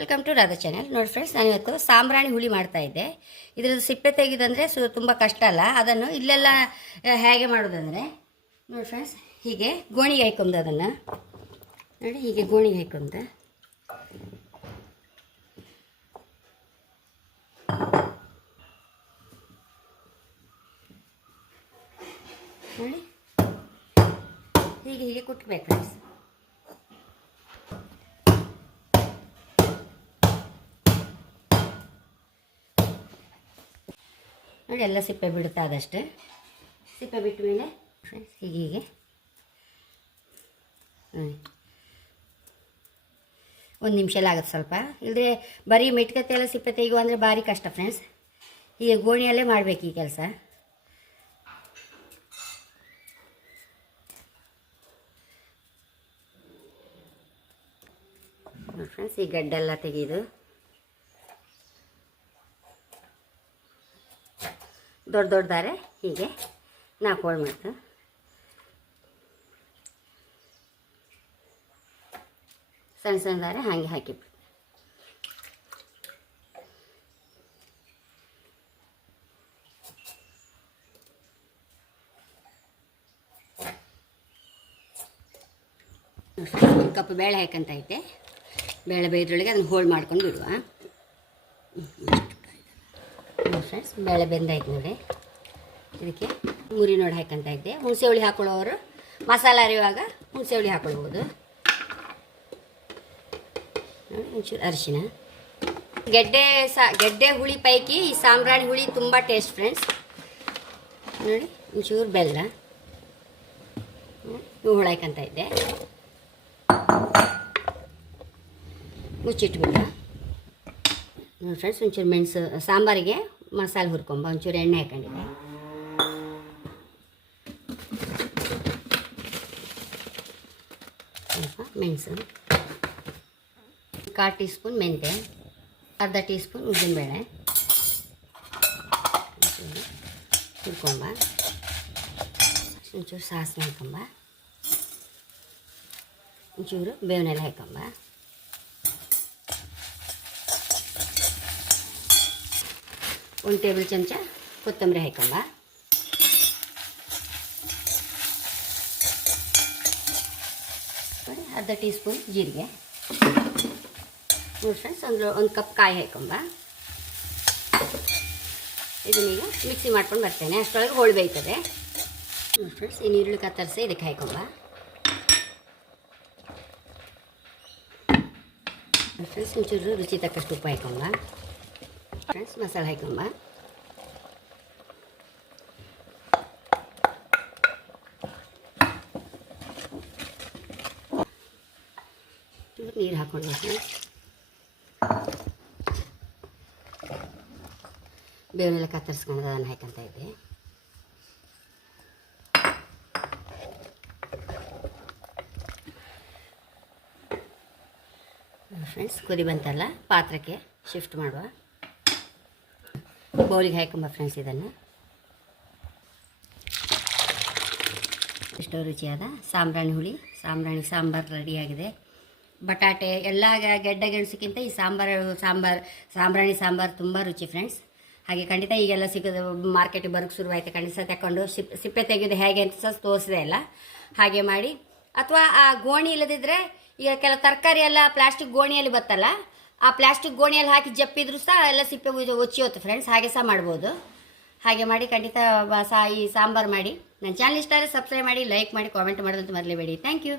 Welcome to Radha channel ನೋಡಿ friends ನಾನು ಇವತ್ತು ಸಾಂಬ್ರಾಣಿ ಹುಳಿ ಮಾಡ್ತಾ ಇದ್ದೆ. ಇದ್ರದ್ದು ಸಿಪ್ಪೆ ತೆಗೆದಂದರೆ ಸು ತುಂಬ ಕಷ್ಟ ಅಲ್ಲ. ಅದನ್ನು ಇಲ್ಲೆಲ್ಲ ಹೇಗೆ ಮಾಡೋದಂದರೆ, ನೋಡಿ ಫ್ರೆಂಡ್ಸ್ ಹೀಗೆ ಗೋಣಿಗೆ ಹಾಯ್ಕೊಂಬ ಅದನ್ನು. ನೋಡಿ, ಹೀಗೆ ಗೋಣಿಗೆ ಹಾಯ್ಕೊಂಬ ನೋಡಿ, ಹೀಗೆ ಹೀಗೆ ಕುಟ್ಬೇಕು ಫ್ರೆಂಡ್ಸ್ ನೋಡಿ ಎಲ್ಲ ಸಿಪ್ಪೆ ಬಿಡುತ್ತೆ ಅದಷ್ಟೇ. ಸಿಪ್ಪೆ ಬಿಟ್ಟ ಮೇಲೆ ಫ್ರೆಂಡ್ಸ್ ಹೀಗೆ. ಹ್ಮ್. ಒಂದು ನಿಮಿಷ ಆಗುತ್ತೆ ಸ್ವಲ್ಪ. ಇಲ್ಲದೆ ಬರೀ ಮೆಟ್ಕತ್ತೆ ಎಲ್ಲ ಸಿಪ್ಪೆ ತೆಗೆಯುವ ಅಂದರೆ ಭಾರಿ ಕಷ್ಟ ಫ್ರೆಂಡ್ಸ್ ಈಗ ಗೋಣಿಯಲ್ಲೇ ಮಾಡಬೇಕು ಈ ಕೆಲಸ. ಫ್ರೆಂಡ್ಸ್ ಈ ಗಡ್ಡೆಲ್ಲ ತೆಗೆದು. ದೊಡ್ಡ ದೊಡ್ಡ ದಾರೆ ಹೀಗೆ ನಾಲ್ಕು ಹೋಳು ಮಾಡ್ತು ಸಣ್ಣ ಸಣ್ಣ ದಾರೆ ಹಾಗೆ ಹಾಕಿಬಿಡು. ಒಂದು ಕಪ್ ಬೇಳೆ ಹಾಕಂತ ಐತೆ. ಬೇಳೆ ಬೇಯ್ದ್ರೊಳಗೆ ಅದನ್ನು ಹೋಳು ಮಾಡ್ಕೊಂಡು ಬಿಡುವ. ಫ್ರೆಂಡ್ಸ್ ಬೇಳೆ ಬೆಂದಾಯ್ತು ನೋಡಿ. ಇದಕ್ಕೆ ಮುರಿ ನೋಡಿ ಹಾಕಂತ ಇದ್ದೆ. ಹುಣಸೆ ಹುಳಿ ಹಾಕೊಳ್ಳೋರು, ಮಸಾಲ ಅರಿಯುವಾಗ ಹುಣಸೆ ಹುಳಿ ಹಾಕೊಳ್ಬೋದು. ಒಂಚೂರು ಅರಿಶಿನ. ಗೆಡ್ಡೆ ಸಾ, ಗೆಡ್ಡೆ ಹುಳಿ ಪೈಕಿ ಈ ಸಾಂಬ್ರಾಣಿ ಹುಳಿ ತುಂಬ ಟೇಸ್ಟ್ ಫ್ರೆಂಡ್ಸ್ ನೋಡಿ, ಒಂಚೂರು ಬೆಲ್ಲ. ಹ್ಞೂ ಹುಳ ಹಾಕಂತ ಇದ್ದೆ. ಮುಚ್ಚಿಟ್ಬಿಟ್ಟು ನೋಡಿ ಫ್ರೆಂಡ್ಸ್ ಒಂಚೂರು ಮೆಣಸು, ಸಾಂಬಾರಿಗೆ ಮಸಾಲೆ ಹುರ್ಕೊಂಬ, ಒಂಚೂರು ಎಣ್ಣೆ ಹಾಕೊಂಡಿದ್ದೆ. ಸ್ವಲ್ಪ ಮೆಣಸು, ಕಾಲು ಟೀ ಸ್ಪೂನ್ ಮೆಂತ್ಯ, ಅರ್ಧ ಟೀ ಸ್ಪೂನ್ ಉದ್ದಿನಬೇಳೆ. ಒಂಚೂರು ಹುರ್ಕೊಂಬ. ಒಂಚೂರು ಸಾಸಿವೆ ಹಾಕೊಂಬ. ಒಂಚೂರು ಬೇವಿನೆಲ್ಲ ಹಾಕೊಂಬ. ಒಂದು ಟೇಬಲ್ ಚಮಚ ಕೊತ್ತಂಬರಿ ಹಾಕೊಂಬ ನೋಡಿ, ಅರ್ಧ ಟೀ ಸ್ಪೂನ್ ಜೀರಿಗೆ ನೋಡಿ ಫ್ರೆಂಡ್ಸ್ ಒಂದು ಒಂದು ಕಪ್ ಕಾಯಿ ಹಾಕೊಂಬ ಇದನ್ನೀಗ ಮಿಕ್ಸಿ ಮಾಡ್ಕೊಂಡು ಬರ್ತೇನೆ ಅಷ್ಟರೊಳಗೆ ಹೋಳು ಬೇಯ್ತದೆ ನೋಡಿ ಫ್ರೆಂಡ್ಸ್ ಈ ನೀರುಳ್ಳಿ ಕತ್ತರಿಸಿ ಇದಕ್ಕೆ ಹಾಕೊಂಬ ಫ್ರೆಂಡ್ಸ್ ಒಂಚೂರು ರುಚಿ ತಕ್ಕಷ್ಟು ಉಪ್ಪು ಹಾಕೊಂಬ ಫ್ರೆಂಡ್ಸ್ ಮಸಾಲೆ ಹಾಕೊಂಬ ನೀರು ಹಾಕೊಂಡು ಫ್ರೆಂಡ್ಸ್ ಬೇವನ್ನೆಲ್ಲ ಕತ್ತರಿಸ್ಕೊಂಡು ಅದನ್ನು ಹಾಕಂತ ಇದ್ದೆ ಫ್ರೆಂಡ್ಸ್ ಕುದಿ ಬಂತಲ್ಲ? ಪಾತ್ರಕ್ಕೆ ಶಿಫ್ಟ್ ಮಾಡುವ? ಬೌಲಿಗೆ ಹಾಕೊಂಬ ಫ್ರೆಂಡ್ಸ್ ಇದನ್ನು. ಎಷ್ಟೋ ರುಚಿಯಾದ ಸಾಂಬ್ರಾಣಿ ಹುಳಿ, ಸಾಂಬ್ರಾಣಿ ಸಾಂಬಾರು ರೆಡಿಯಾಗಿದೆ ಬಟಾಟೆ, ಎಲ್ಲ ಗೆಡ್ಡ ಗೆಣಸಕ್ಕಿಂತ ಈ ಸಾಂಬಾರು ಸಾಂಬಾರು, ಸಾಂಬ್ರಾಣಿ ಸಾಂಬಾರು ತುಂಬ ರುಚಿ ಫ್ರೆಂಡ್ಸ್ ಹಾಗೆ ಖಂಡಿತ ಈಗೆಲ್ಲ ಸಿಗೋದು ಮಾರ್ಕೆಟಿಗೆ ಬರೋಕ್ಕೆ ಶುರುವಾಯಿತು ಖಂಡಿತ ತಗೊಂಡು ಸಿಪ್, ಸಿಪ್ಪೆ ತೆಗೆಯೋದು ಹೇಗೆ ಅಂತ ಸಹ ತೋರಿಸಿದೆ ಎಲ್ಲ ಹಾಗೆ ಮಾಡಿ. ಅಥವಾ ಆ ಗೋಣಿ ಇಲ್ಲದಿದ್ದರೆ ಈಗ ಕೆಲವು ತರಕಾರಿ ಎಲ್ಲ ಪ್ಲಾಸ್ಟಿಕ್ ಗೋಣಿಯಲ್ಲಿ ಬತ್ತಲ್ಲ ಆ ಪ್ಲಾಸ್ಟಿಕ್ ಗೋಣಿಯಲ್ಲಿ ಹಾಕಿ ಜಪ್ಪಿದ್ರು ಸಹ ಎಲ್ಲ ಸಿಪ್ಪೆ ಉಜ್ಜಿ ಒಚ್ಚಿ ಹೋಗುತ್ತೆ ಫ್ರೆಂಡ್ಸ್ ಹಾಗೆ ಸಹ ಮಾಡ್ಬೋದು. ಹಾಗೆ ಮಾಡಿ ಖಂಡಿತ ಸಾ ಈ ಸಾಂಬಾರು ಮಾಡಿ. ನನ್ನ ಚಾನಲ್ ಇಷ್ಟ ಆದರೆ ಸಬ್ಸ್ಕ್ರೈಬ್ ಮಾಡಿ ಲೈಕ್ ಮಾಡಿ ಕಾಮೆಂಟ್ ಮಾಡೋದಂತ ಮರಲೇಬೇಡಿ. Thank you